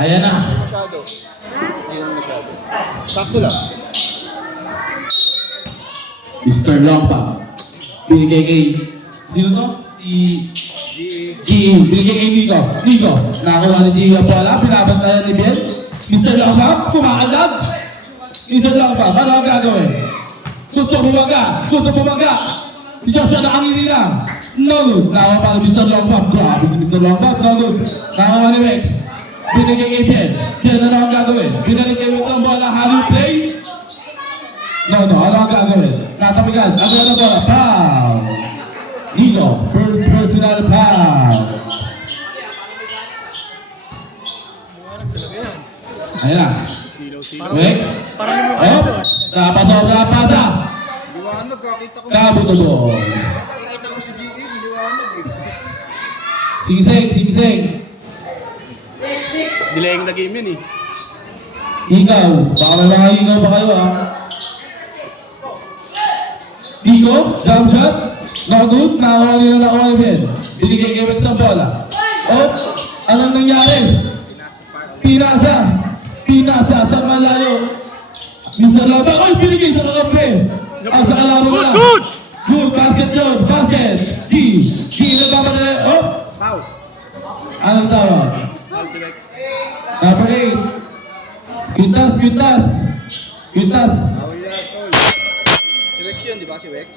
Ayan na. Masyado. Hindi naman masyado. Sakto lang. Mr. Lompa. Binigay kay... Sino to? Si... G. Binigay kay Nico. Nico. Nakakuha ni G. Wala. Pinabantayan ni Biel. Mr. Lompa. Kumakalag. Mr. Lompa. Ano ang gagawin? Gusto bumaga. Gusto bumaga. Si Joshua nakangiti lang. No good. Nakakuha pa ni Mr. Lompa. Grabe si Mr. Lompa. No good. Nakakuha ni Rex. Binigay kay Biel. Biel, ano ang gagawin? Binigay kay Rex ang bola. How do you play? No, ano ang gagawin? Natapigan. Ano na bola? Foul! Nico, first personal foul. Ayan na. Rex. Oh, rapasa. Liwanag, kakita ko. Kabutubol. Kakita ko si GE, liwanag eh. Singseng. Delaying na game yun eh. Ikaw. Baka may mga ikaw pa kayo ha. Nico, jump shot. No good. Nakakuha ni Ben. Binigay kay Rex ang bola. Oh, anong nangyari? Pinasa sa malayo. Minsan lang ba? Ay, binigay sa kakampi. Sa kalaban lang. Good, basket. G nagpapadali. Oh, Foul. anong tawag? Foul si Rex. Number 8. Quintas. Foul yan, tol. Si Wex yun, di ba? Si Wex?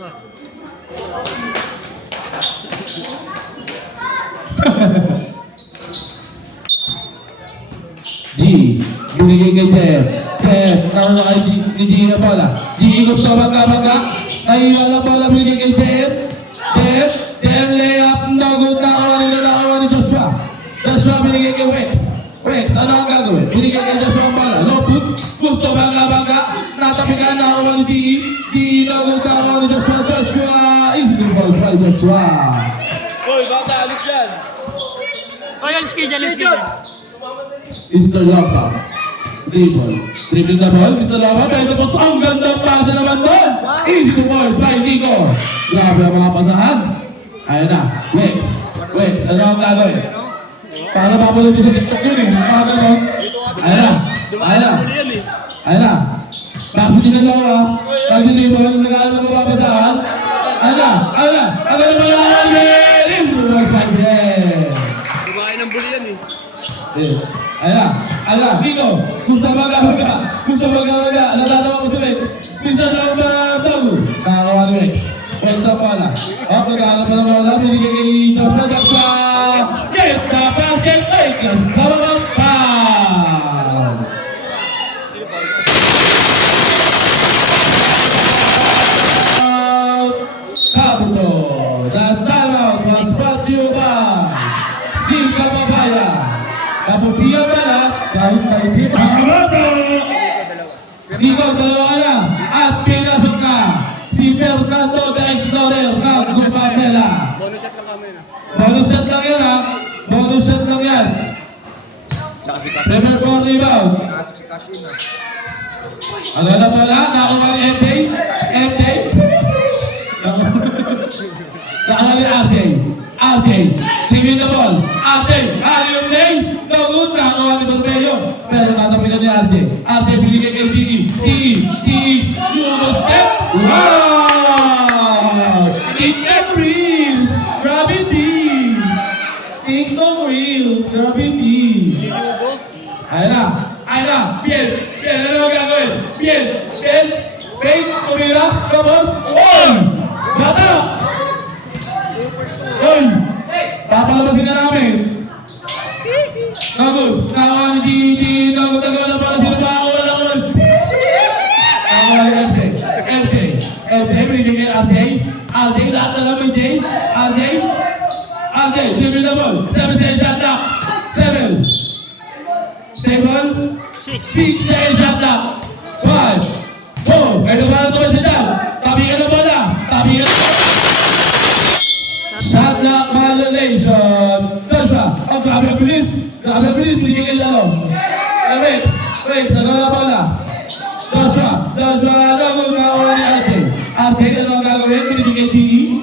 G. Binigay kay Jeff. Nakuha kay ni G na bola. G ikot sa bangga. Naiwan na bola binigay kay Jeff. Jeff layup. No good. Nakakuha ni Joshua. Joshua binigay kay Rex, ano ang gagawin? Binigay kay Joshua ang bola. Lopus. Gusto bangga. Natapikan. Nakakuha ni G. No good. Nakakuha ni Joshua. Easy to balls by Joshua. Hoy, bata, alis yan. Hoy, alis kayo dyan. Mr. Lapa. Dribbling the ball. Mr. Lapa. Pwede po ang gandang pasa naman doon. Easy to balls by Nico. Grabe ang mga pasahan. Ayun na. Rex. Ano ang gagawin? Para mapanood sa TikTok yun eh. Paano nun? Ayun na. Bakit din ang lawa? Nag-dribble. Nag-aaral ng mapapasahan. Ayun na. Ano na ba yung Easy to balls by Ben. Kumain ng bully yan eh. Ayun na, Nico, gusto magawaga, natatawa mo si Rex, minsan lang bago, nakakawa ni Rex, Rex ang pala, naghahanap pa ng bola, binigay kay Joshua, get the basket, ay kasama ng foul! Kabuto, the timeout was brought to you by Silka Papaya. Kabutihan balat, kahit may team Pakamoto! Nico, dalawa na. At pinasok na si Fernando the Explorer ng Gupamela. Bonus shot lang kami na. Bonus shot lang yan ha. Bonus shot lang yan. Premier 4 rebound. Nakasok si Cashin ah. Ano na pala? Nakuha ni MJ? Nakuha ni RJ. Tingin na ball. RJ. Aliyong play. No good. Nakakuha ni Bordello. Pero natapigan ni RJ. RJ binigay kay GE. Euro step. Wow! Ignite Reels. Gravity. Ayun na. Piel. Ano ang gagawin? Piel. Fake. Kumira. Tapos. Bata! Oy! Papalabasin ka namin! Nagod! Nakakuha ni GG! Nagod! Nagawa na pala sino ba ako? Nakakuha ni MJ! Binigay kay RJ! Lahat na lang may J! RJ! Dribble na ball! 7 second shot clock! 7! 6 second shot clock! 5! 4! Ito ba na ito si Dan? Tabigan na bola! Shot clock violation! Joshua! Ang grabe ang bilis! Binigay kay Lalo! Rex! Ano na bola? Joshua! Nagul na ola ni RJ! Ano ang gagawin? Binigay kay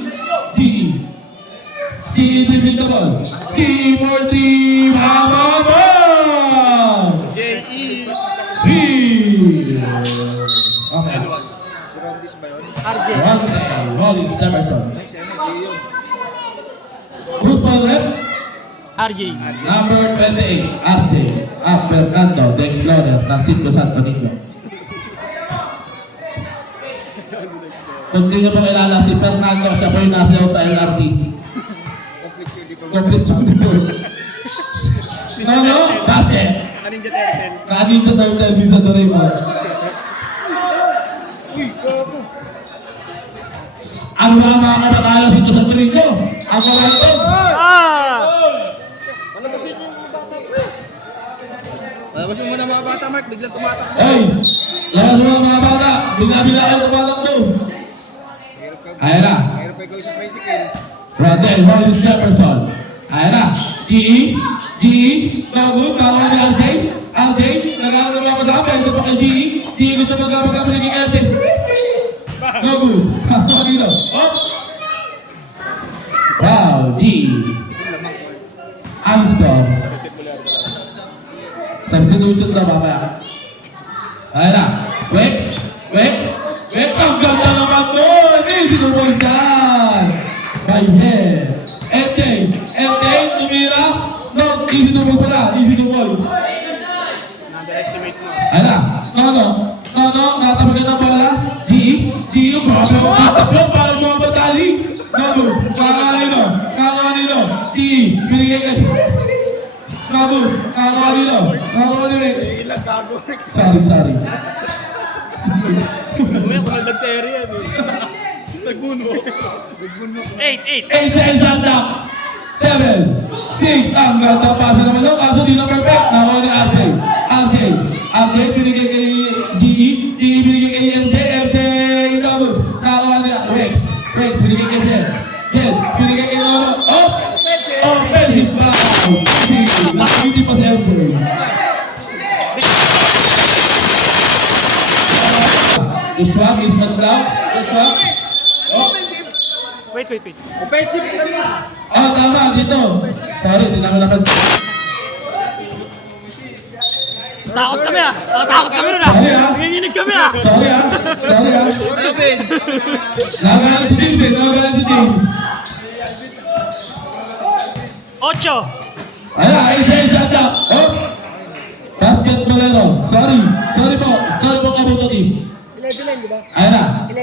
GE dribbling the ball! GE for 3! Mababa! Hollis Jefferson. Ay, siya na, G yun. Who's ball rep? RJ. Number 28, RJ. Fernando, the Explorer, ng Sitio Santo Niño. Kung di nyo pong kilala si Fernando, siya po yung nasayaw sa LRT. Complete uniform. Complete uniform. Ano? Basket. Ninja Turtle. Running to turtle, bisa Doraemon. Uy, gago. Ano ba ang mga kabatala sa Sitio Santo Niño? Ang mga Dogs. Ah! Palabasin yung mga bata, bro. Palabasin mo na mga bata, Mark. Biglang tumatakbo. Hey! Lakas mo ang mga bata. Bila-bila kayo tumatakbo. Ayan na. Mayroon pa ikaw sa tricycle. Rodel Hollis Jefferson. Ayan na. GE. Bago. Nakakuha ni RJ. RJ. Nagkakaroon ng mga kasama. Ito pa kay GE. GE gusto magkapagkabili kay RJ. Bago. Nakakuha dito. Oh! Wow. GE. Ang score. Substitution na mamaya. Ayan na. Wex. Ang ganda naman doon. Easy to boys yan. By head. MJ. Tumira. No. Easy to boys pala. Easy to boys. Underestimate mo. Ayan na. No. Natapagan ng bola. GE. Grabe. Para mga batali. No. Kakanino. GE. Binigay ka. Bago. Kakanino ni Wex. Ilang gago, Rick. Sorry. Mamaya kung nag-serie yan eh. Nagbuno. 8. 8 seconds shot clock. 7, 6. Ang ganda pasa naman doon. Kaso di na perfect. Nakuha ni RJ. Binigay kay GE. GE binigay kay MJ. Double. Nakuha ni Wex binigay kay Jen. Binigay kay Lolo. Offensive foul. Hindi pa si MJ. Joshua, mismatch lang. Joshua. Wait. Offensive ka na. Tama, dito. Sorry, di namin napansin. Takot kami ah. Takot kami rin ah. Sorry, ah. Nanginginig kami ah. Sorry. Sorry, Ben. Nagalit si James. 8. Ayan, inside shot up. Basketballero. Sorry po kabuto team. 11, di ba? Ayan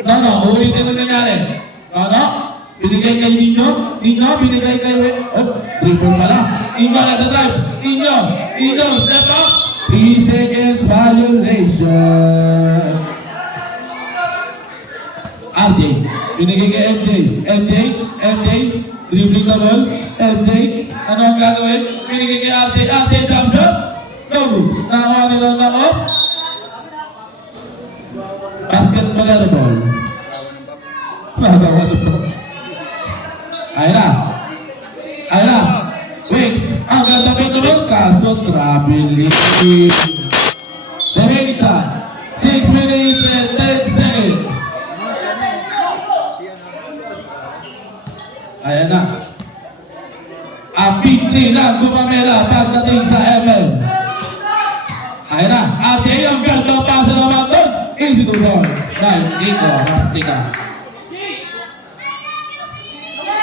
na. No, uulitin na nangyari. No. Binigay kay Nino, binigay kay triple pala. Nino nagdadrive. Nino, step up. 3 seconds violation. RJ, binigay kay MJ, dribbling na ball. MJ, ano ang gagawin? Binigay kay RJ jump shot. No, nakakuha nila na off. Basketballero ball. Nagawa na po. Ayan na. Wex, ang ganda pinulog. Kaso traveling. Remaining time. 6 minutes and 10 seconds. Ayan na. Ang P3 ng Gumamela pagdating sa ML. Ayan na. RJ, ang ganda pasa naman doon. Easy to boys. Dahil Nico Mastika.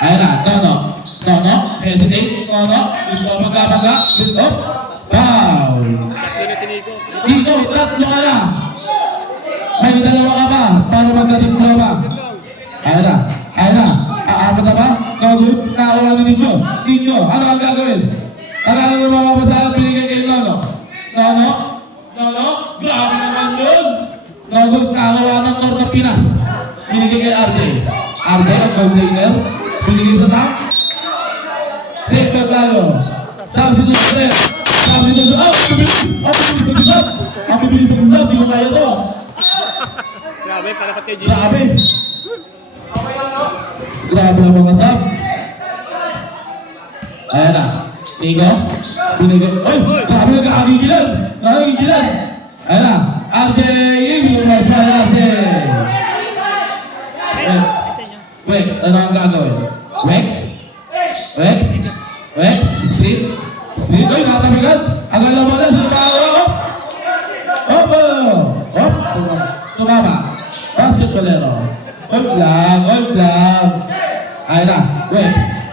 Ayan na. No. Hesitate. No. Gusto magkapagka. Foul. Hindi na si Nico. Nico, tatlo ka na. May dalawa ka pa para magka-diploma. Ayan na. Aapat na ba? No good. Nakakuha ni Ninyo. Ano ang gagawin? Ano na mapapasahan binigay kay Nono? Grabe naman yun. No good. Nakakuha ng Tor na Pinas. Binigay kay RJ. RJ ang gold-laner. Binigay sa tank. Safe back lalo. Substitute. Ang bibilis ng usap. Di mo kaya to. Grabe, palapat kay G. Grabe ang mga sub. Ayan na. Nico. Binigay. Grabe nagkakagigilan. Ayan na. RJ. Ilumay pa RJ. Wex. Ano ang gagawin? Wex. Screen. Natabigan. Agad lang muna. Sino ba? Tumama. Basketballero. Hold lang. Ayun na,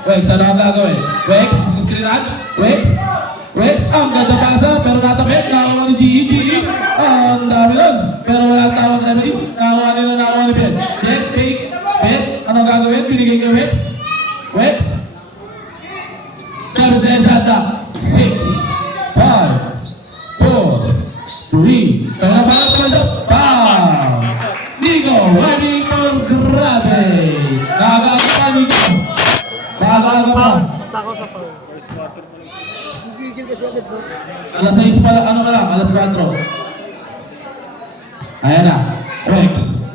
Wex, ano ang gagawin? Wex, screen out, Wex, ang ganda pasa, pero natabit, nakakuha ni GE, ang dami nun, pero wala tawag na referee, nakakuha ni Ben, fake, Ben, anong gagawin? Binigay kay Wex, 7 seconds at the 6, 5, 4, 3, kaya na para sa loob, bam! Nico, riding for grabe! Nagaga pa, Nico! Nagaga pa! Tako sa pao. Gigil kasi agad, no? Alas 6 pala, ano ka lang, alas 4. Ayan na, Rex.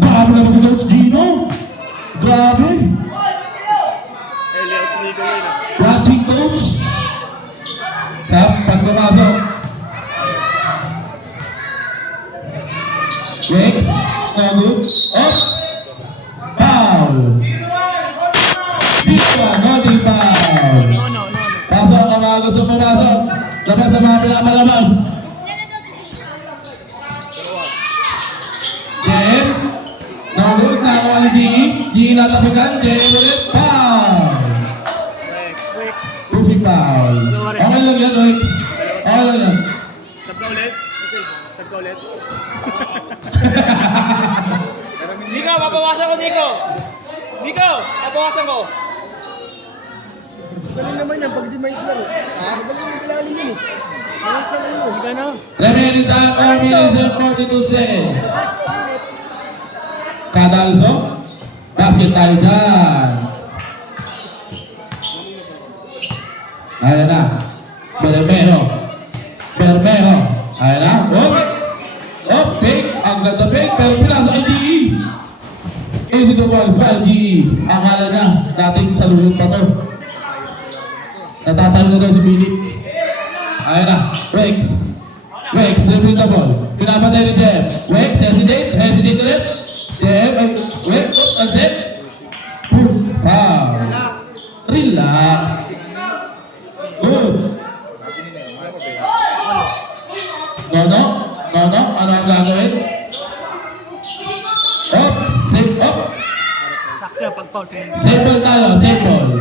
Grabe naman si Coach Gino! Grabe! Elliot, Nico yun. Watching Coach! Sa pagpumasok. Rex, no good. Up! Foul! Dito, no di foul! No. Pasok ang mga gusto pumasok. Labas sa mga pinamalabas. Jem. Nagod. Nakakuha ni GE. GE natapikan. Jem ulit. Foul. Quick. Pushing foul. Okay lang yan, Rex. Okay lang yan. Sab ka ulit. Okay. Sab ka ulit. Nico, papawasan ko, Nico! Nico, papawasan ko! Galing naman yan pag di may itlaro. Galing yung ilalim yun eh. Kahit ka na yun. Hindi ka na. Remaining time 4 minutes and 42 seconds. Kadalso. Basket tayo dyan. Ayan na. Bermejo. Ayan na. Fake. Ang ganda fake. Pero pinasa kay GE. Easy to balls by GE. Akala na. Dating saluyot pa to. Natatalo na daw si Philip. Ayan na. Rex, dribbling the ball. Pinapatay ni Jem. Rex, hesitate ulit. Jem, Rex, unset. Poof, foul. Relax. Good. No, ano ang gagawin? Safe, Sakya pag foul. Simple tayo, simple.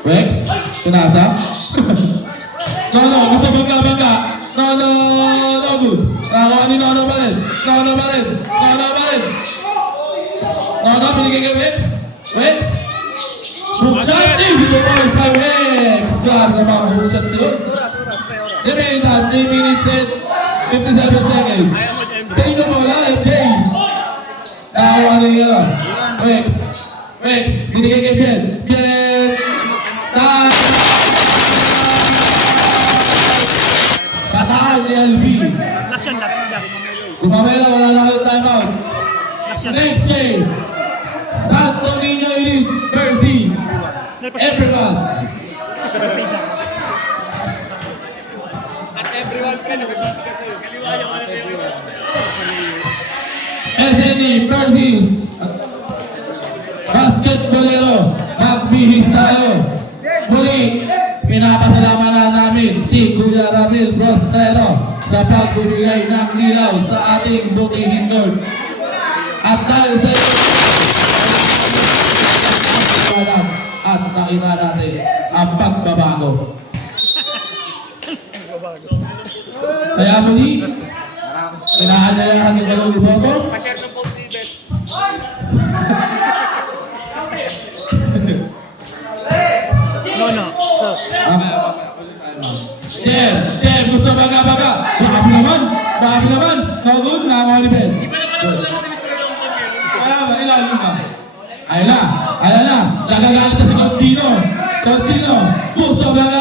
Rex, pinasa. No, gusto bangga. No, good. Nakakuha ni Nono pa rin. Nono, binigay kay Rex. Hookshot, easy to boys by Rex. Grabe naman, hookshot yun. Remaining time, 3 minutes and 57 seconds. Sa inyo mo lang, MJ. Nakakuha ni Rex, binigay kay Bien. Pataan ni LB. Last yan. Kumamela, wala na kayo timeout. Last yan. Next game, Santo Niño Elite versus everyone. At everyone ka, nag-busy kasi. Kaliwa yung ano everyone. SNE versus Basketballero. Magbihis tayo. Muli, pinapasalaman na namin si Kuya Ramil Prospero sa pagbibigay ng ilaw sa ating booking court. At dahil sa at nakita natin ang pagbabago. Kaya muli, inaanyayahan nyo kayong iboto. Pa-share ng post ni Bet. No. So, Jem, gusto baga. Baka naman. No good, nakakuha ni Ben. iba naman ang si Mr. Long Tom yun. Ilalim ka. Ayun na. Nagagalit na si Coach Dino. Gusto baga.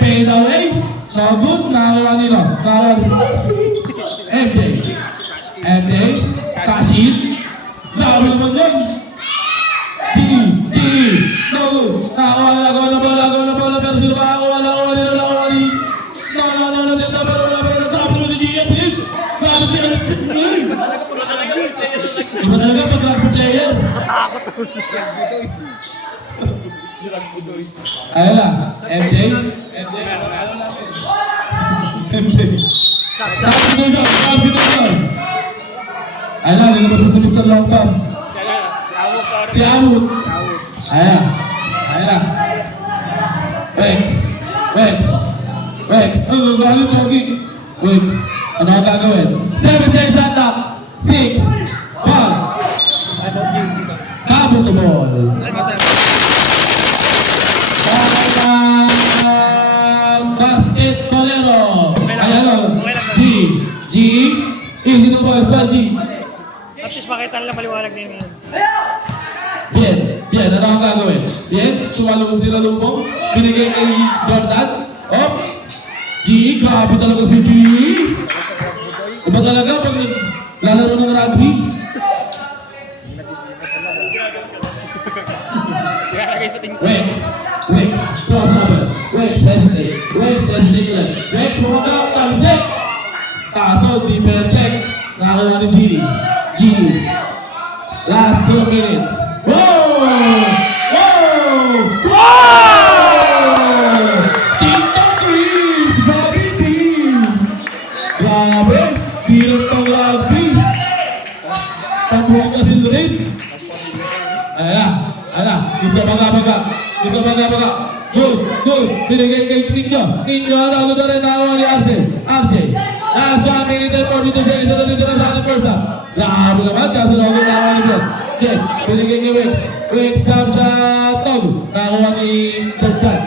Fade away. No good, nakakuha nila. MJ, cash in. Grabe naman yun. G, no good. Nakakuha na bola, pero sino ba nakakuha nila. No, pero wala. Grabe naman si G, please. Grabe si Iba talaga pag rugby player. Ayun na. MJ. MJ. MJ. Sabi na. Ayun na, nilabas na sa Mr. Longbam. Si Amut. Ayan. Ayan na. Wex. Ano gagawin lagi? Wex. Ano ang gagawin? 7 seconds shot clock. 6. 1. Kabot the ball. Basket Tolero. Ayan o. G. Easy to boys. Ball G. At least makita nila maliwanag na yun. Bien, ano ang gagawin? Bien, sumalubog sila lubong. Binigay kay Jordan. Oh. G, grabe talaga si G. Iba talaga pag lalaro ng rugby. Wex, crossover. Wex, hesitate ulit. Wex, bumagaw, talsik. Kaso, di perfect. Nakakuha ni G. Last 2 minutes. Wow! TikTok Chris! Bobby team! Grabe! Tirang pang rugby! Pambuhin kasi rin! Ayan na! Gusto baga! Good! Binigay kay Ninyo! Ano na rin nakawa ni RJ! Last 1 minute and 42 seconds na natitira sa ating first half. Grabe naman! Kaso na ako nakawa ni Jen! Binigay kay Wex jump shot! Nakakuha ni Deadjan!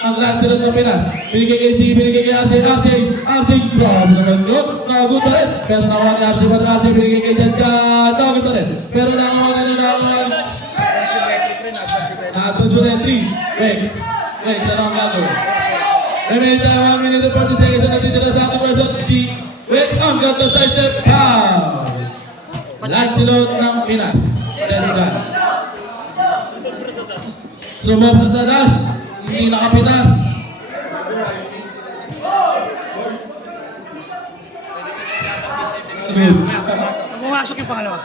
Ang lahat sila ng Pinas! Binigay kay G! Binigay kay RJ! Grabe naman yun! Nakagut pa rin! Pero nakakuha ni RJ! Binigay kay Deadjan! Nakagut pa rin! Pero nakakuha ni Attention entry! Wex, ano ang gagawin? Remain time 1 minute and 40 seconds na natitira sa ating first G. Wex on got the side step. Pow! Lahat silot ng Pinas. Deadjan. Sumobra sa dash. Hindi nakapitas. Pumasok yung pangalawa.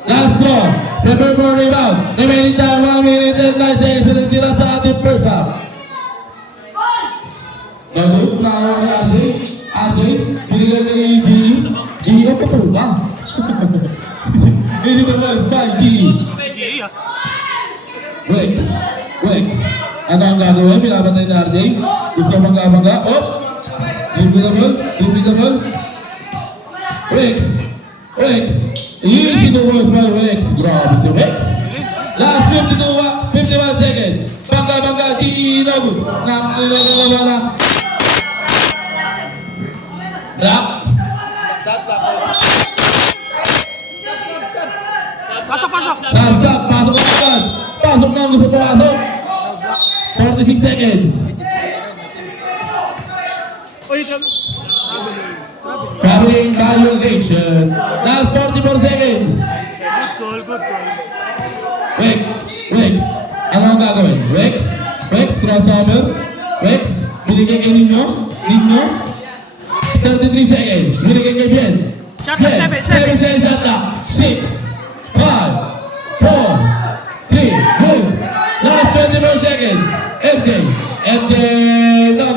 Last draw. Prepare for rebound. Remaining time 1 minute and 9 seconds na natitira sa ating first half. Gagawin na ako ni RJ. Binigay kay G. O ka po ba? Hindi na boys by G. Wex. Ano ang gagawin? Binabantay ni RJ. Gusto mangga. Oh! Dribble. Wex. Easy to boys by Wex. Grabe si Wex. Last 51 seconds. Bangga. G. Nagut. Wala. Rap. Pasok! Samsak, pasok agad. Pasok na, gusto pumasok. 46 seconds. Traveling violation. Last 44 seconds. Good goal. Wex. Ano ang gagawin? Wex, crossover. Wex, binigay kay Ninyo. 33 seconds. Binigay kay Bien. Shot clock, 7 seconds shot clock. 6, 5, 4, 3, good. Last 24 seconds. MJ pa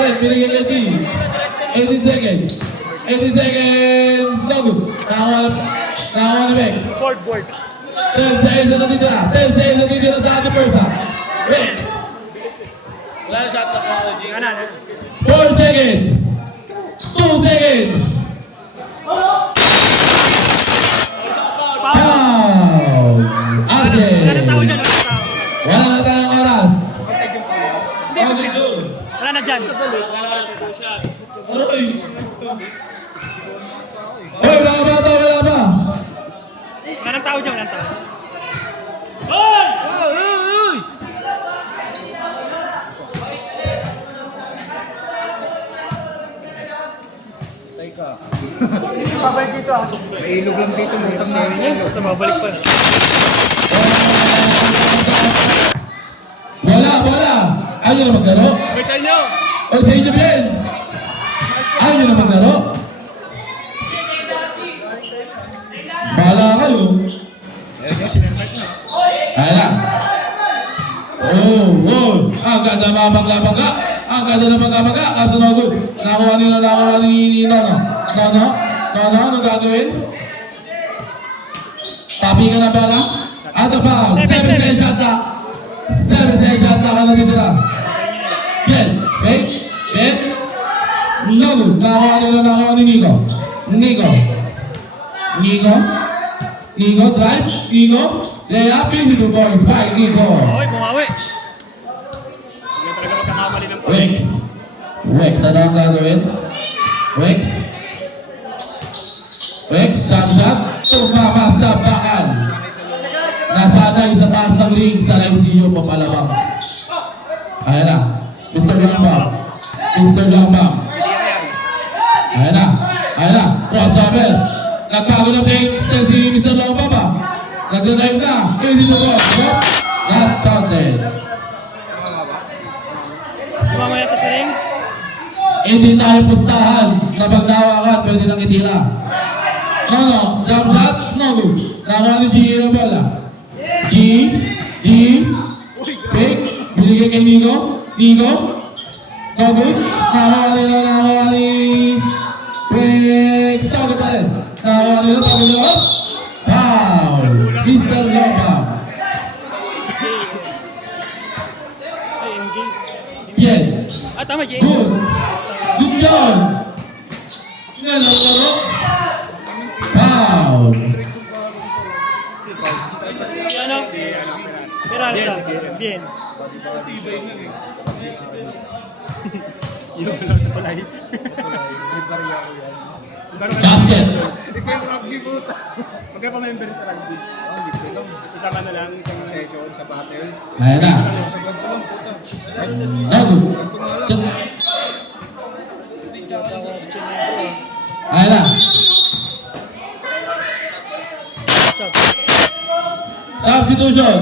rin. Binigay kay G. 80 seconds. No good. Nakakuha ni Wex. Board. 10 seconds na natitira sa ating first half. Wex. Wala na shot sa mga G. 4 seconds. 2 seconds. Foul! Wala na tao RJ. dyan. Wala na tayong oras. Wala na dyan. Ano eh? Hoy, wala ba? Wala na tao dyan. Babalik dito ah. May ilog lang dito. Mutang na yun. Ito, mabalik pa. Wala. Ayaw nyo na maglaro? May sa inyo. O sa inyo bien? Ayaw nyo na maglaro? Bahala kayo. mabangga-bangga. Ang ganda na bangga-bangga. Kaso no good. Nakuha ni Nono. Ano gagawin? Tabi ka na bala. Ato pa. 7-7 shot na. 7-7 shot na ka na ditira. Ben. No good. Nakuha ni Nico. Nico drive. Layup. Easy to boys by Nico. Okay, bumawi. Hindi talaga magkakamali ng Wex, ano ang gagawin? Wex, jump shot, tumama sa baan. Nasanay sa taas ng ring, sa MCU papalabang. Ayan na, Mr. Lambam. Ayan na, crossover. Nagbago na play, still si Mr. Lambam ba? Nag-drive na, easy to go. Not counted. Mamaya ito sa ring. Hindi tayo pustahan na pag nawakan, pwede nang itira. No, jump shot, no good. Nakakuha ni G ng bola. G, fake, binigay kay Nico, no good. Nakakuha ni fake, stop pa rin. Nakakuha nila, foul, Mr. Lopam. Ay, MG. Bien. Ah, tama, Jay. Good job. Nalaro. Foul. Si ano? Peralta. Bien. Yung lang sa palay. Basket. Magka pa member sa rugby. Isama na lang isang session sa battle. Ayan na. No good. Ayan na. Substitution.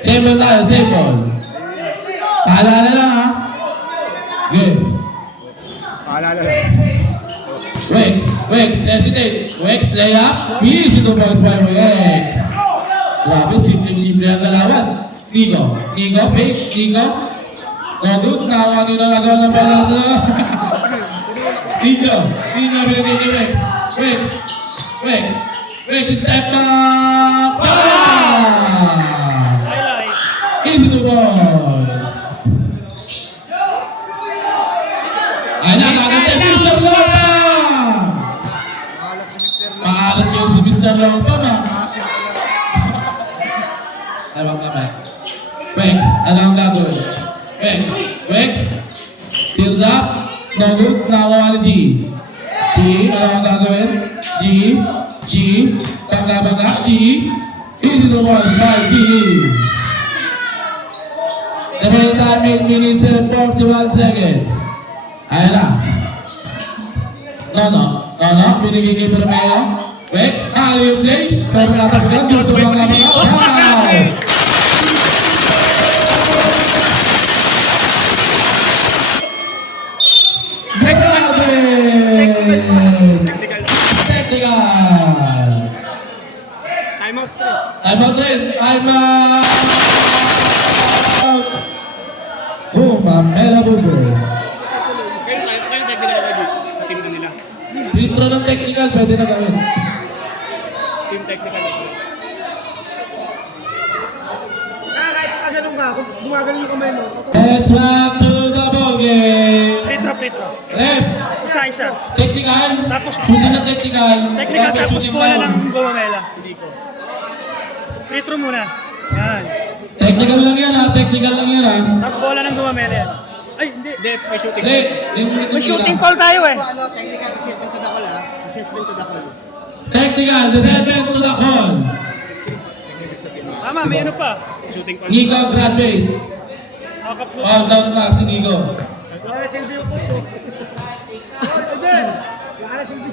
Same ball tayo, same ball. Paalala lang ha. Good. Paalala lang. Wex, hesitate. Wex, layup. Easy to bounce by Wex. Grabe, simple ang galawan. Nico, fake, Nico. No good, nakakuha nila nagawa ng pala. Nico, binigay kay Wex, step back. Highlight. Easy to bounce. Ay na, kakasya Mr. Lopam! Maalat yung si Mr. Lopam ha. Ay, wag naman. Wex, ano ang gagawin? Wex, build up, no good, nakakuha ni G, ano ang gagawin? G, bangga, easy to bounce by G. The main time 8 minutes and 41 seconds. Ayan na. No, binigay kay Bermeo. Wex, yung play. Pero natapagyan, gusto bangga. Wow! Technical. Time out. Time out. Pamela Bulbers. Kayo technical lagi sa team na nila. Retro ng technical, pwede na gawin. Team technical. Kahit ganun ka, kung gumagaling yung kamay mo. Let's back to the ball game. Retro. Ref, Isa. technical. Tapos Shooting ng technical. technical tapos shooting bola foul. ng Gomamela. Hindi ko. Retro muna. Yan. Technical lang yan ha, Tapos bola ng Gomamela yan. Ay, hindi. Hindi, may shooting. Hindi, May shooting foul tayo eh. Ano, technical resetment to the call ha. Resetment to the call. Technical, the segment to the call. Tama, may ano pa. Shooting foul. Nico graduate. Nakakaplo. All down na si Nico. Wala Silvio Pucho. Again. Wala Silvio.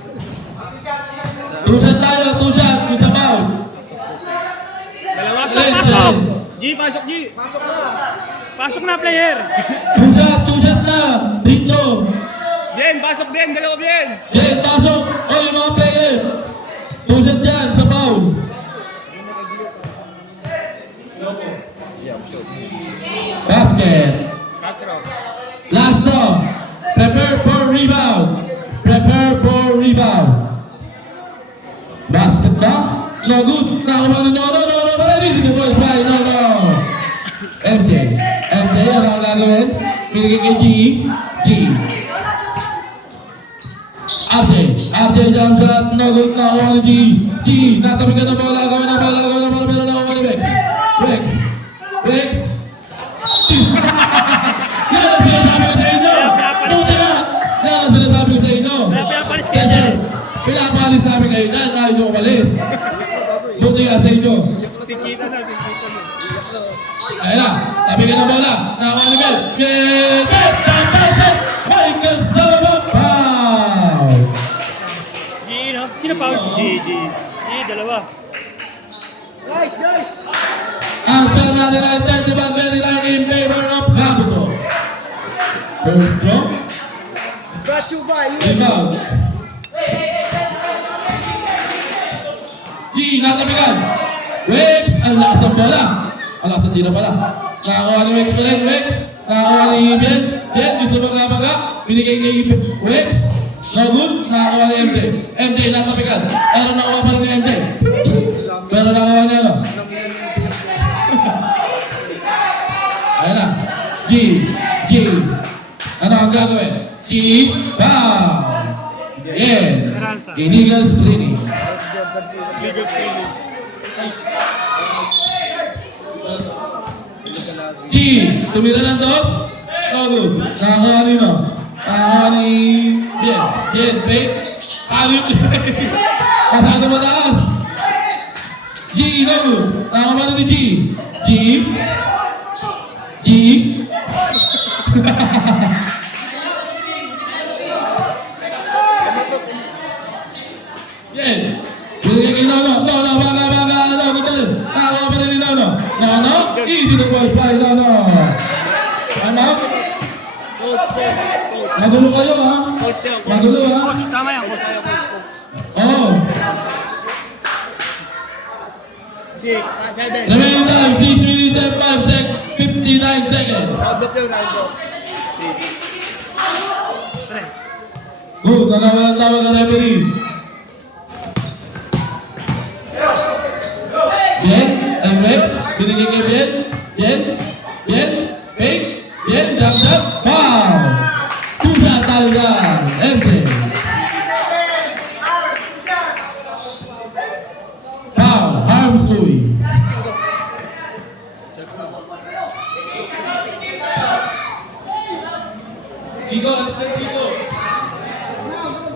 Two shot tayo, yung sa foul. Dalawa Len, pasok. Len. G, pasok G. Pasok na. Pasok na, player. Two shot na. Dito. Bien, pasok bien. Dalawa bien. Yan, pasok. Oh, yung mga player. Two shot dyan sa foul. Basket. Last draw. Prepare for rebound. Prepare for rebound. Basket na. No good. Nakakuha no. Paralisin the boys by no. MJ, ano ang gagawin? Binigay kay GE. RJ jump shot. No good. Nakakuha ni GE. Natabi ka na bola. Gawin na bola. Pero nakakuha ni Rex. Yan ang sinasabi ko sa inyo! Buti na! Yan ang sinasabi ko sa inyo! Pinapalis Yes sir! Pinapalis namin kayo dyan! Ayaw nyo umalis! Buti nga sa inyo! Si Chita na, si Chita na. Ayun na! Tabi ka na bola! Nakakuha ni Mel! Mel! Tampasin! May kasama foul! G, no? Sino pa? G. Dalawa. Guys! Ang score natin ay 31-29 in favor of Capitol. First draw. Brought you by Rebound. G, natabigan. Wex, ang lakas ng bola. Ang lakas ng tira pala. Nakakuha ni Wex pa rin. Nakakuha ni Bien. Gusto magkabaga. Binigay kay Wex. No good. Nakakuha ni MJ, natabigan. Pero nakuha pa rin ni MJ. Pero nakakuha niya ano? Ayan na. G. Ano ang gagawin? G. Bam! Illegal screening. G. Tumira ng dos. No good. Nakakuha ni no. Nakakuha ni Bien. Fake. Alip. Masyado mataas. G. No good. Nakakuha ni G. Yan. Binigay kay Nono. Baga. Nakakuha pa rin ni Nono. Easy the boys by Nono. Ano? Magulo kayo ha? Magulo ha? Coach, tama yan. Coach. Oo. Seven. Remaining time, 6 minutes and 59 seconds. Good, nakawalang tawag ang referee. Bien, MX, binigay kay Bien, fake, jump shot, wow! Two shot tayo dyan, MJ. Foul, Harmsui.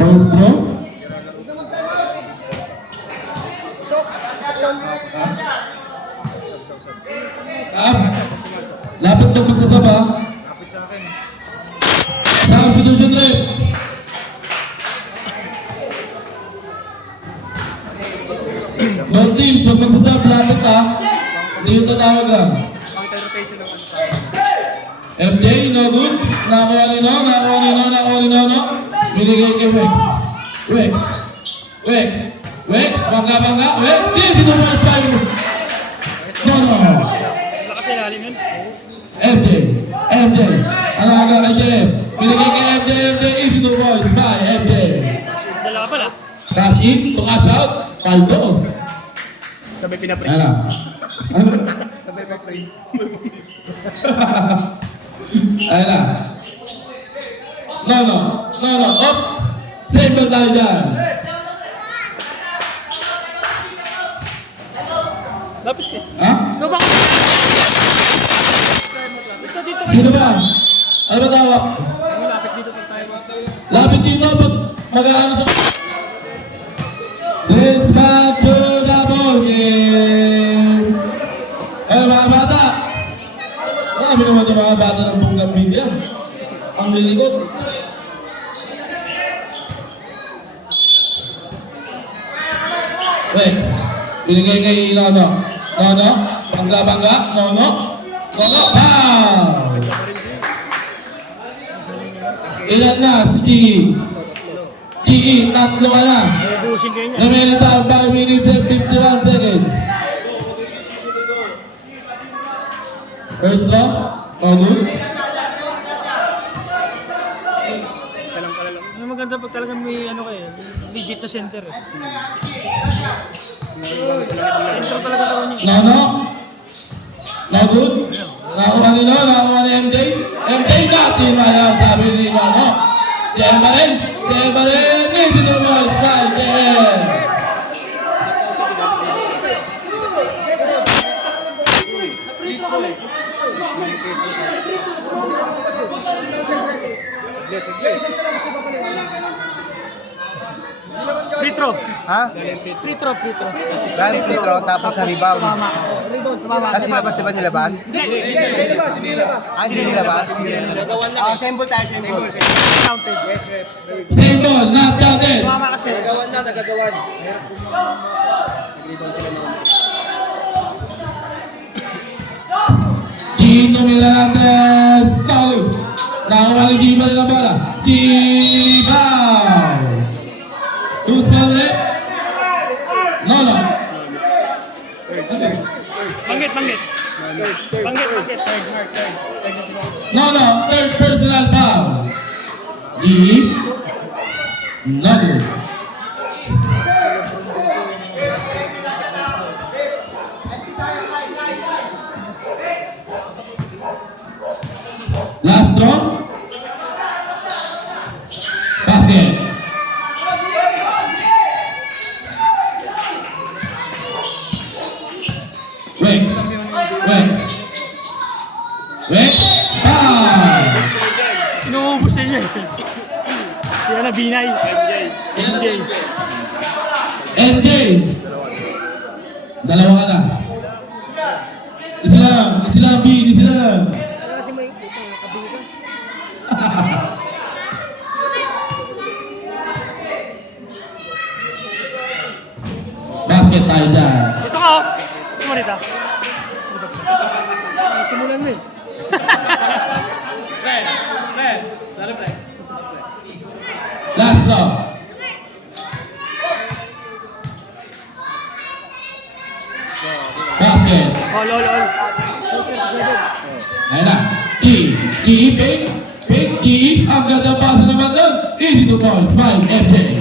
First draw. Lapit na magsasaba. Substitution rep. Both teams, pag magsasab, lapit ha. Hindi yung tatawag lang. MJ, no good. Nakakuha ni no. Binigay kay Wex. Bangga. Wex. This is the first time. No. Lakas ilalim yun. MJ. Ano ang gagawin kay MJ? Binigay kay MJ. Easy the voice by MJ. Dalawa pala. Cash in, to cash out. Paldo. Sabay pinaprint. Ano? Ayun na. No. Up. Save ba tayo dyan? Lapit eh. Ha? No, baka. Dito. Sino ba? Ano ba tawag? Lapit dito pag tayo. Lapit dito pag mag-ano sa... Let's back to the ball game. Eh mga bata. Marami naman itong mga bata ng Bunggang Bilyan. Ang lilikot. Rex. Binigay kay Nono. Bangga. Nono. Bam! Ilan na si GE? GE, tatlo ka na. Ubusin kayo niya. Remaining time 5 minutes and 51 seconds. First draw, no good. Ano maganda pag talaga may ano kayo, legit na center eh. Center talaga ako niya. No. No good. Nakakuha nila, nakakuha ni MJ. MJ natin ayaw, sabi ni Nono. JM pa rin. Easy to boys, 5, JM. Free throw. Ha? Free throw. Saan free throw tapos na rebound. Tumama. Tapos nilabas, di ba nilabas? Ah, hindi nilabas? Ah, symbol tayo, symbol. Counted. Same ball, not counted. Tumama kasi. Nagagawan. G numero ng 3, foul. Nakakuha ni G pa rin ang bola. G foul. Who's ball rin? No. Banggit. No, third personal foul. G. No good. Last draw. Basket. Rex. Foul. Sinuubos niya eh. Siya na binay. MJ. MJ. Dalawa ka na. Isa lang, B, isa lang. Basket tayo dyan. Ito ka oh. Ito mo rito. Simulan mo eh. Last draw. Basket. All. Ayun na. G, pick. G, ang ganda pasa naman doon. Easy to boys, 5, MJ.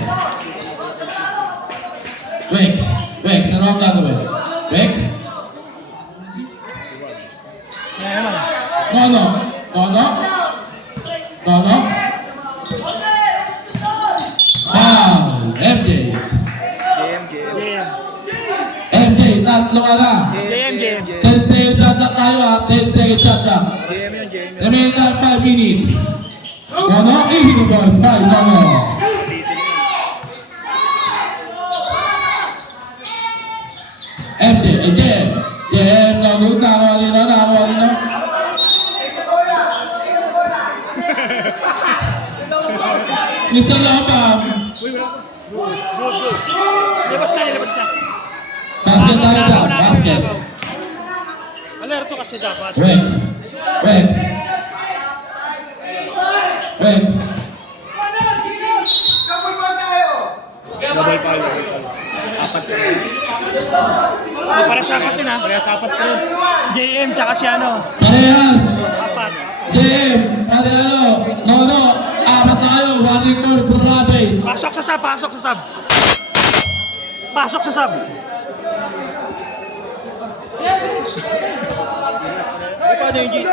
Rex, ano ang gagawin? Rex? Yan naman ah. No. Foul, MJ. JM. MJ, tatlo ka na. JM. 10 seconds shot na tayo ha. 10 seconds shot na. JM yun, JM yun. Remaining time 5 minutes. No, easy to boys, 5, no. MJ, JM, no good, nakakuha na. Mr. Lopam, Labas na. basket tayo dyan, basket. Alerto kasi dapat. Rex. Double foul. Apat pa rin. Para sa apat din ha. Para sa apat pa rin. JM tsaka si ano. Parehas. Apat. JM, pati no, apat na kayo, 1 record per rabbit. Pasok sa sub. Paano yung GT?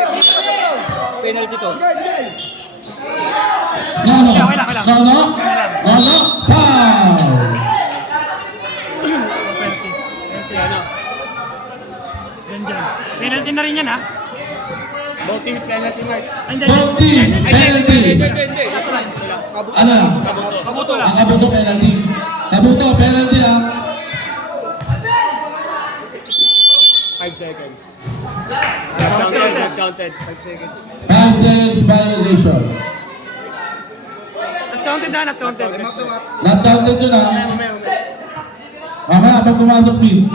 Penalty to. No, Okay lang. foul. Penalty. Si ano. Yan. Penalty na rin yan ha. Both teams penalty mark. Both teams, penalty. Hindi. Ano lang? Kabuto lang. Ang kabuto penalty lang. 5 seconds. Counted. 5 seconds. 5 seconds violation. Not-counted na. Not counted yun ha. Mamaya. Mamaya pag pumasok din.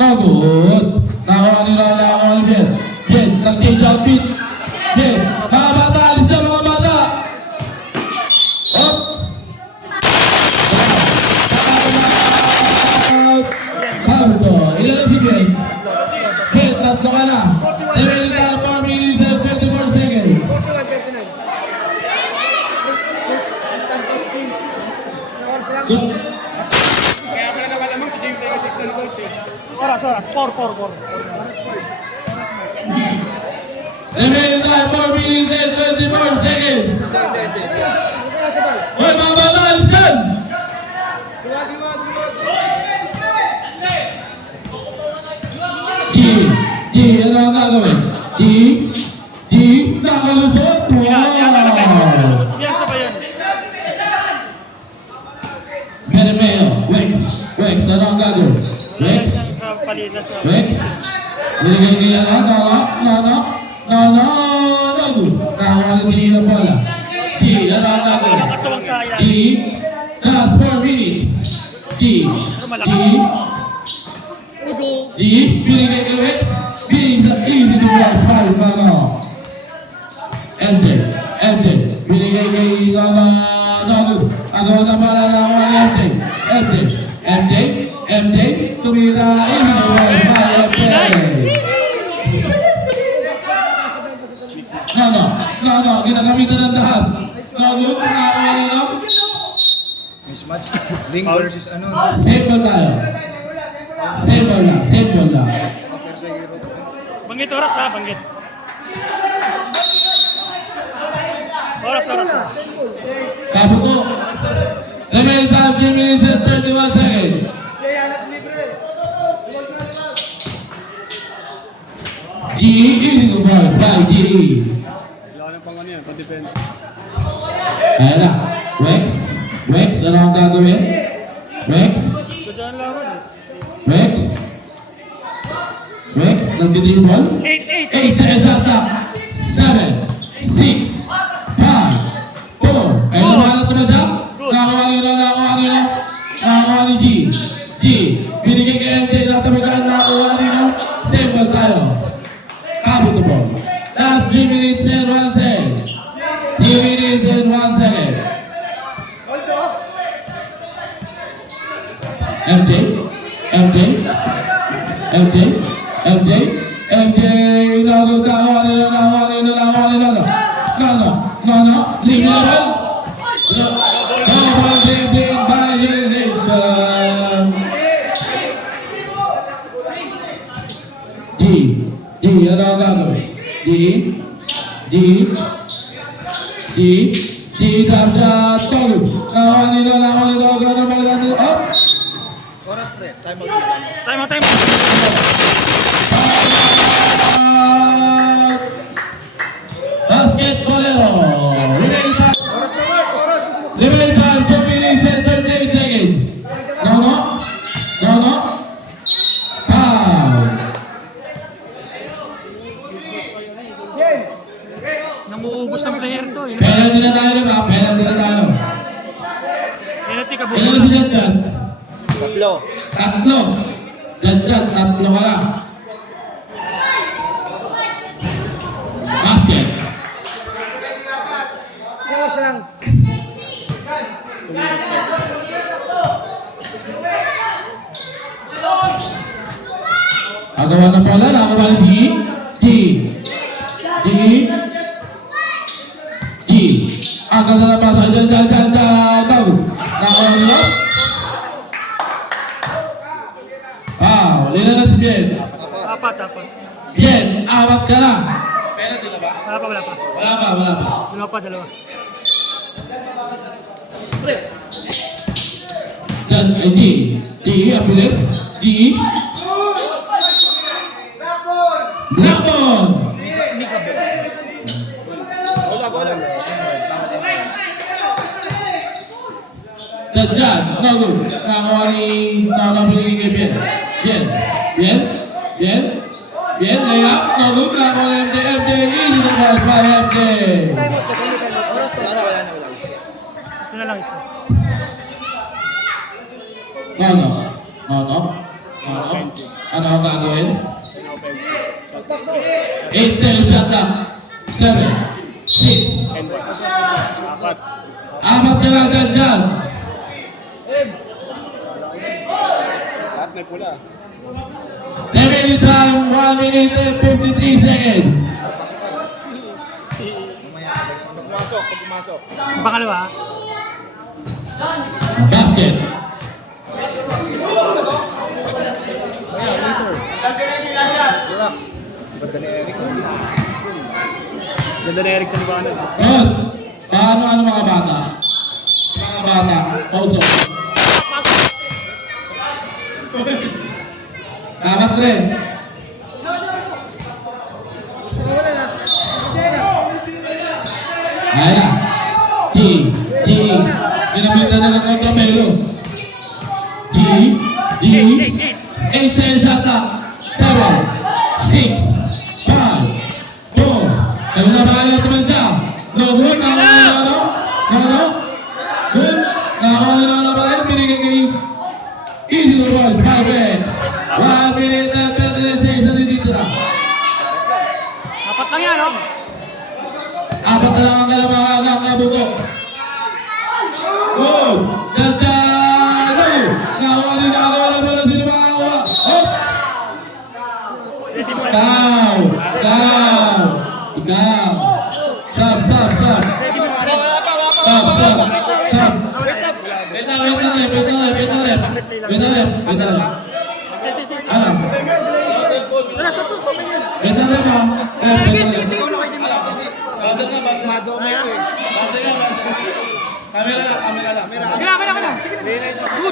No good. Nakakuha ni Ben. Ben, nag-change outfit. Good. Kaya pala nawalamang si James ay assistant coach eh. Oras. 4. Remaining time 4 minutes and 24 seconds. Hoy mga bata, alis yan! G, ano ang gagawin? G, nakalusot! Wow! Yan sabay yan. Meremeo, Wex, ano ang gagawin? Wex, Palitan sa... binigay niya no. Nakakuha ni G ng bola. G, ano ang gagawin? Katuwang sa yan. G, last 4 minutes. G, binigay kay Wex. Easy to watch, Mano. MJ, binigay kay Nono. Ano na pala na MJ, tumira, easy to watch, MJ. No, ginagamitan ng dahas. Nono, Mismatch. Link versus ano. Simple tayo. Simple lang. Banggit oras ha, banggit. Oras. Kabuto. Remaining time 3 minutes and 31 seconds. GE eating the boys by GE. Wala nang pang ano yan, pang-defense. Ayan na. Wex, ano ang gagawin? Wex, Diyan lang ako eh. Wex, nagdi-dribble. 8. 8 seconds ata. 7, 6, 5, 4. Ay, lumalat naman siya. Nakakuha ni G. Binigay kay MJ, natabigan, nakakuha nino. Simple tayo. Kabuto ball. Last 3 minutes and 1 second. 3 minutes and 1 second. MJ, nakakuha nino. Dribble. Double dribbling violation. G, ano ang gagawin? G, tap shot, tol. Nakakuha nino, up. Oras pre. Time out. Time. Basketballero. Remaining time 2 minutes and 38 seconds. No. Foul. Namuubos ng player to eh. Penalty na tayo ba? Penalty na tayo. Penalty ka Ilan na sila dyan? Tatlo. Dyan, tatlo ka lang. Basket. Oras lang. Agawa na pala, nakakuha ni G. Ang ganda na pasok. Dyan. Nakakuha nila. Wow, lila na si Bien. Apat. Bien, apat ka na. Penalty na ba? Wala pa. Wala pa. Dalawa. Dyan, G, abilis. G. Blackbone. Bola. Dyan, good. Nakakuha ni pinigay kay Bien. Bien, layup, good. Nakakuha ni MJ, easy na boss by MJ. Time out. Oras to. Wala. Ito na lang isa. No. Ano ang gagawin? 8 seconds shot lang. 7, 6. Apat. Apat ka lang dyan. At may pula. Remaining time, 1 minute and 53 seconds. Pumasok. Pangalawa. Basket. basket. Relax. Ganda ni Eric. Ganda na Eric sa liwanag. Good. Paano mga bata? Mga bata, pausok. Dapat rin. Ayan na. G. Pinabilitan na ng kontrapelo. G. 8 seconds shot up. 7, 6, 5, 4. Kaya na ba yung naman siya? No, good. Good. Nakakuha na ba rin? Binigay kay Easy the Boys, 5 minutes. 1 minute and 20 seconds na dito na. Apat lang yan, no? Apat na lang ang kalamangan ng kabuko. Go! Go! Nakakuha din nakakawala mo na sino makakakuha. Hop! Ikaw! Sab! Wait lang. Ano? Wait lang rin ba? Ikaw na kayo din makakabit. Basmado ako eh. Camera lang. Kaya.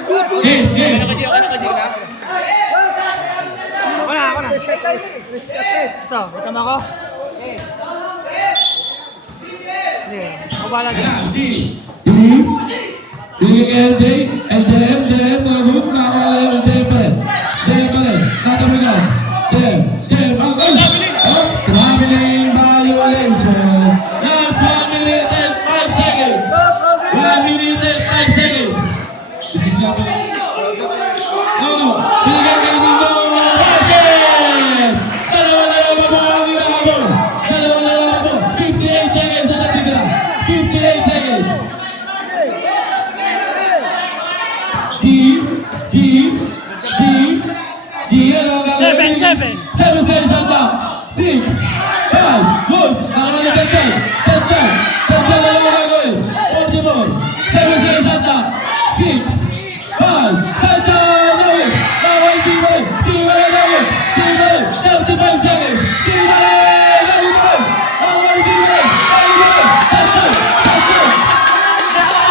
Good. Game. Ako na. Ito, matama ko. Hindi, ako bahala dyan. Binigay kay LJ, nabut, nakakala yung LJ pa rin. Natamigan. Traveling violation. Last 1 minute and 5 seconds. 1 minute and 5 seconds. This is not No. Binigay kay Nico. Basket! Dalawa po ang ginagawa. 58 seconds ang natitira. 58 seconds. Seven. 7 seconds shot up. 6, 5, good. Nakakuha ng 10 na lang ang gagawin. 44. 7 seconds shot up. 6, 5, 10 gawin. Nakakuha yung di ba rin. 35 seconds. Di ba rin. Nakakuha yung di ba rin.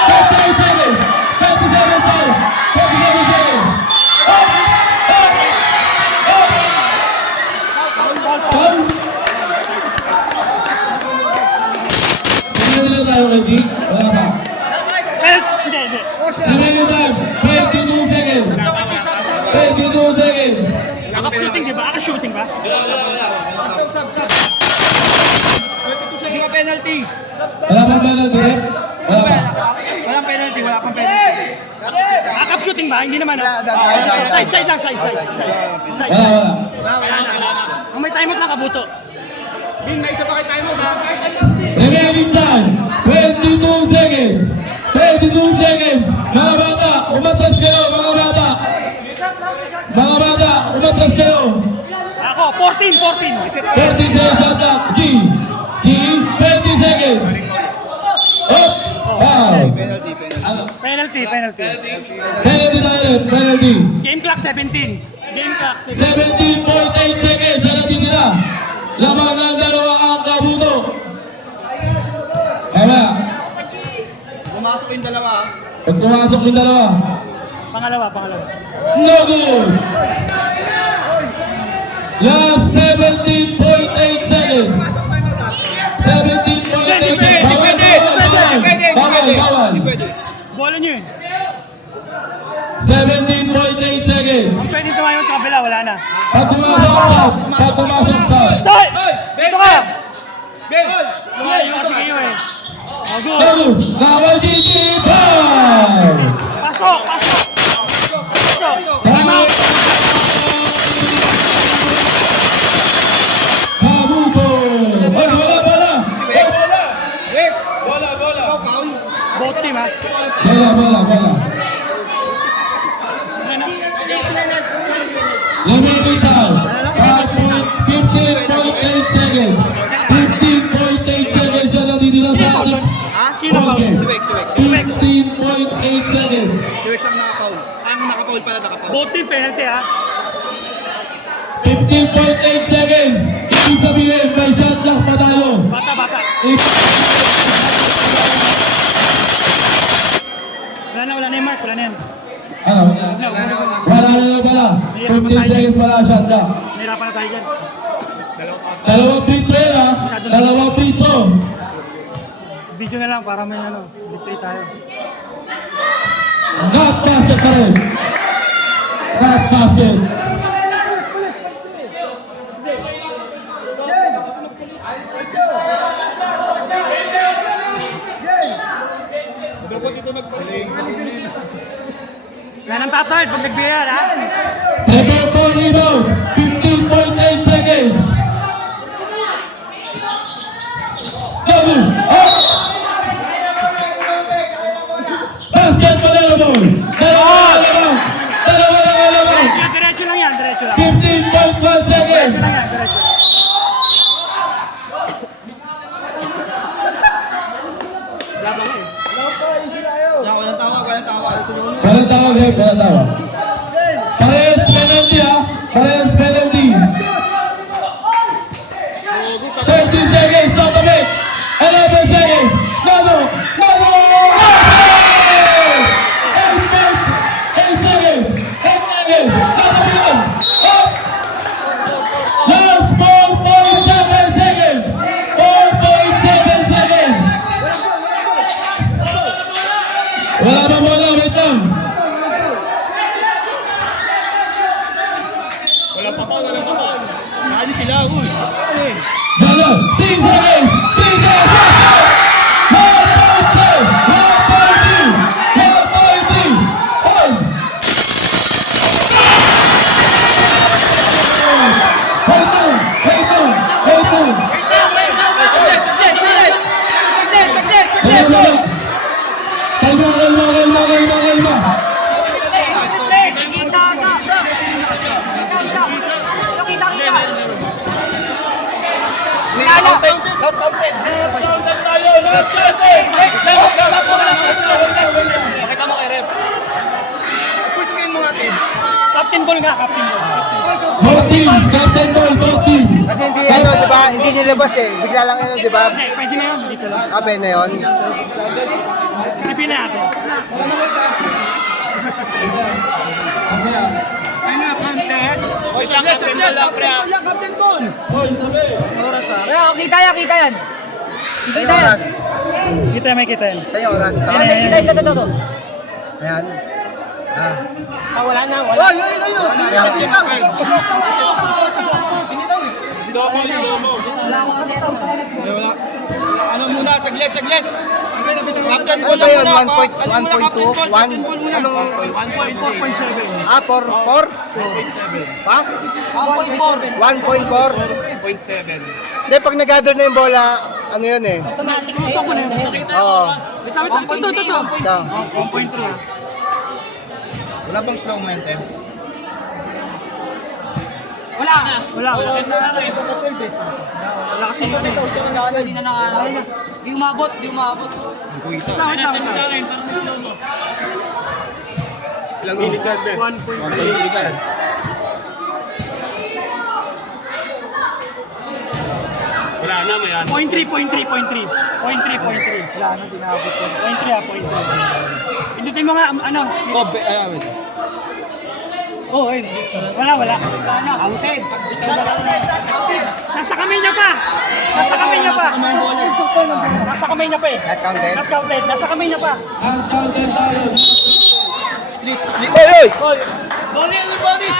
58 seconds. 27 seconds. 47 seconds. Hindi tayo, LG. Wala pa. Hindi. Remaining time, 22 seconds. 22 seconds. Nakap shooting, di ba? Aka shooting ba? Sab. 22 seconds penalty. Wala pang penalty, eh? Wala pa. Walang penalty, wala pang penalty. Akap shooting ba? Hindi naman. Side lang. Side. Wala. Ang may timeout lang kabuto. Bing, may isa pa kay timeout ha? Remaining time, 22 seconds. 22 seconds. Mga bata, umatras kayo, mga bata. Umatras kayo. Ako, 14. 30 seconds shot up. G, 20 seconds. Hop. Wow. Ano? Penalty. Penalty. Game clock 17. 17.8 seconds sa natin nila. Lamang ng dalawa ang kabuto. Kaya, Pumasok yung dalawa. pag pumasok yung dalawa, Pangalawa. no good! Last 17.8 seconds. 17.8 seconds. Bawal. Bola nyo eh. 17.8 seconds. Kung pwede tumayo sa kabila, wala na. Pag pumasok sa. Start! Dito ka! Lumayo kasi kayo eh. Oh, good. No good. Nawal GG. Bye! Pasok! Time out! Kabuto. Bola. Both team ha. Bola. Remaining time, 15.8 seconds. 15.8 seconds na natitira sa ating Sino ba? ball game. Suwek. 15.8 seconds. Si Wex ang nakapaul. Ang nakapaul pala nakapaul. Both team penalty ha. 15.8 seconds. Ibig sabihin, may shot clock patalo. Bata. Wala na yung mark, wala na yan. Ano? Wala na pala. 15 seconds pala shot clock. Nahirapan na tayo dyan. Dalawang free throw yan ha. Dalawang free throw. Video na lang para may victory tayo. Not basket pa rin. Not basket. Yan ang tatawid pag nagbiyaya ha. Trevor Ball rebound. 15.8 seconds. Double. Up. Basket available. Dalawa na. Diretso lang yan, diretso lang. 15.1 seconds. Diretso lang yan, diretso. Labang eh. Walang tawag, Greg. Walang tawag. Parehas penalty ha. Parehas penalty. 13 seconds. Not a bit. 11 seconds. No. 8 seconds. 8 seconds. Not a bit. Up. Last 4.7 seconds. 4.7 seconds. Wala ba bola? Wait lang. Walang papal. Ano sila, uy. Dalo. 3 seconds. 3 seconds. 1.2. 1.3. On. Hold on. Kalma. Pakita mo kay Rep. Push screen mo natin. Captain ball nga, captain ball. Both teams. Captain ball. Both teams. Kasi hindi di ba? Hindi nilabas eh. Bigla lang di ba? Hindi, pwede na yun. Dito lang. Abe na yun. Pilipin natin. Oy, saglit. Captain Ball. Oras ah. Kita yan. Kaya oras. May kita yan. Kaya oras. Kita. Ito. Ayan. Wala na. Ano muna, saglit. Captain Ball ba yun? 1.2? Anong? 1.7. 4? Pa? 1.4? 1.7. Hindi, pag nag-gather na yung bola, ano yun eh? Automatic na yun. Oo. Wait lang. Ito. Ito. 1.3. Wala bang slow mo yun, Tem? Wala. Wala kasi. Hindi na nakakala. Di umabot. Wait lang. Sa akin, parang may slow mo. Ilang minutes yan, 1.3. Wala na, may ano. 0.3. Wala na, dinabot ko. 0.3. Pindutin mo nga, ano. Wala. Outside. Nasa kamay niya pa. Nasa kamay niya pa eh. Not counted. Not counted. Nasa kamay niya pa. Uncounted tayo. Oy! Hoy. Body, everybody.